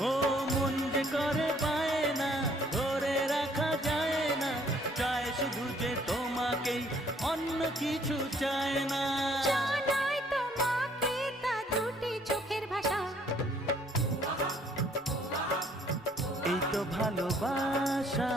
ও মন যে করে পায় না, ধরে রাখা যায় না, চায় শুধু যে তোমাকেই, অন্য কিছু চায় না। জানাই তোমাকে তা দুটি চোখের ভাষা, এই তো ভালোবাসা।